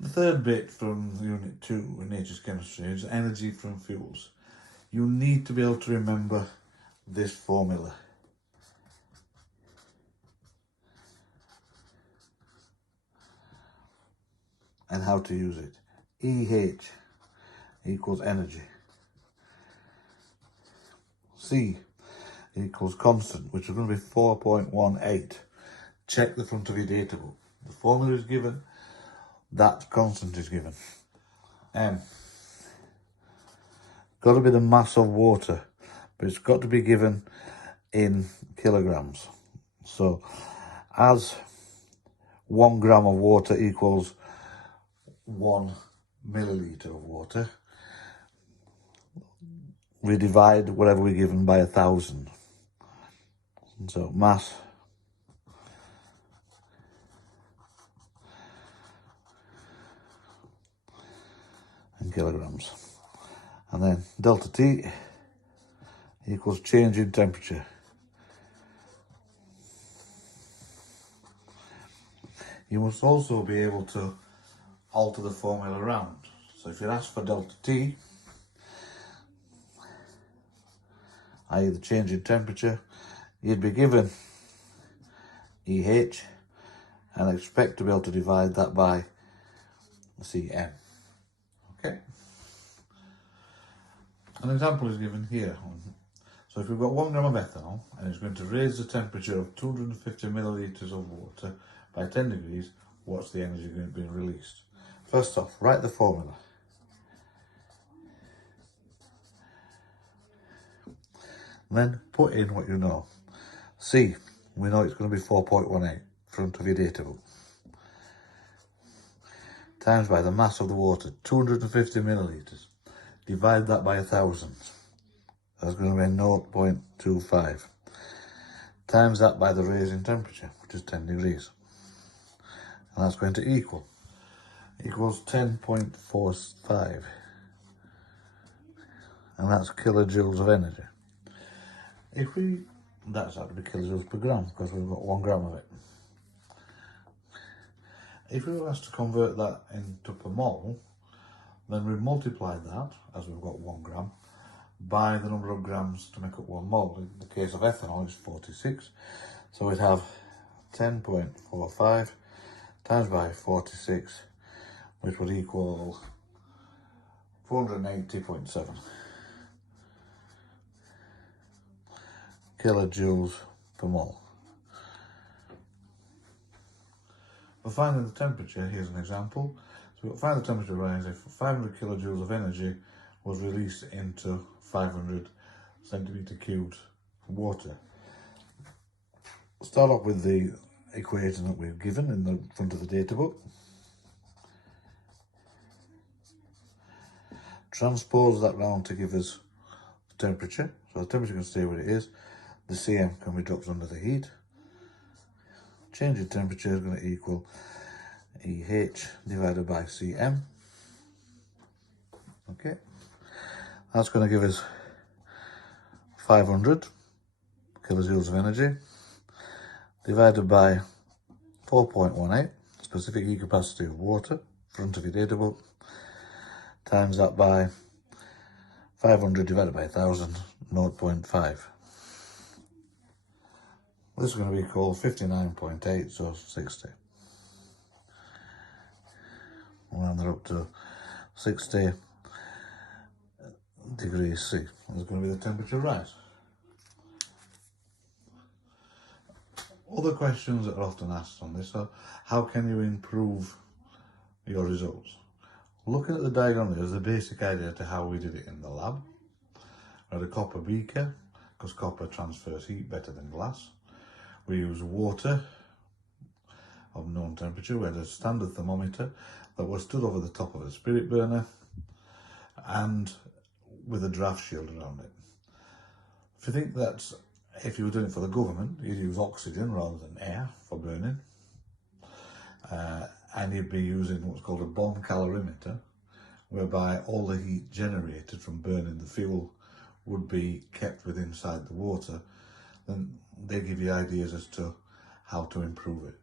The third bit from Unit 2 in Nature's Chemistry is energy from fuels. You need to be able to remember this formula. And how to use it. EH equals energy. C equals constant, which is going to be 4.18. Check the front of your data book. The formula is given, that constant is given. M. Got to be the mass of water, but it's got to be given in kilograms. So, as 1 gram of water equals 1 milliliter of water, we divide whatever we're given by 1,000. So mass in kilograms. And then delta T equals change in temperature. You must also be able to alter the formula around. So if you're asked for delta T, i.e. the change in temperature, you'd be given EH and expect to be able to divide that by Cm. Okay. An example is given here. So if we've got 1 gram of ethanol and it's going to raise the temperature of 250 millilitres of water by 10 degrees, what's the energy going to be released? First off, write the formula. Then put in what you know. C, we know it's going to be 4.18, front of your data book. Times by the mass of the water, 250 millilitres. Divide that by 1,000. That's going to be 0.25. Times that by the raising temperature, which is 10 degrees. And that's going to equals 10.45. And that's kilojoules of energy. That's have to be kilojoules per gram because we've got 1 gram of it. If we were asked to convert that into per mole, then we multiply that, as we've got 1 gram, by the number of grams to make up 1 mole. In the case of ethanol, it's 46. So we'd have 10.45 times by 46, which would equal 480.7 kilojoules per mole. For finding the temperature, here's an example. So we'll find the temperature rise if 500 kilojoules of energy was released into 500 centimetre cubed water. Start off with the equation that we've given in the front of the data book. Transpose that round to give us the temperature. So the temperature can stay where it is. The Cm can be dropped under the heat. Change in temperature is going to equal EH divided by Cm. Okay. That's going to give us 500 kilojoules of energy divided by 4.18, specific heat capacity of water, front of your data book, times that by 500 divided by 1,000, 0.5. This is going to be called 59.8, so 60. And they're up to 60 degrees C. There's going to be the temperature rise. Other questions that are often asked on this are, how can you improve your results? Looking at the diagram, there's the basic idea to how we did it in the lab. We had a copper beaker, because copper transfers heat better than glass. We use water of known temperature. We had a standard thermometer that was stood over the top of a spirit burner and with a draft shield around it. If you think that if you were doing it for the government, you'd use oxygen rather than air for burning, and you'd be using what's called a bomb calorimeter, whereby all the heat generated from burning the fuel would be kept within inside the water, then they give you ideas as to how to improve it.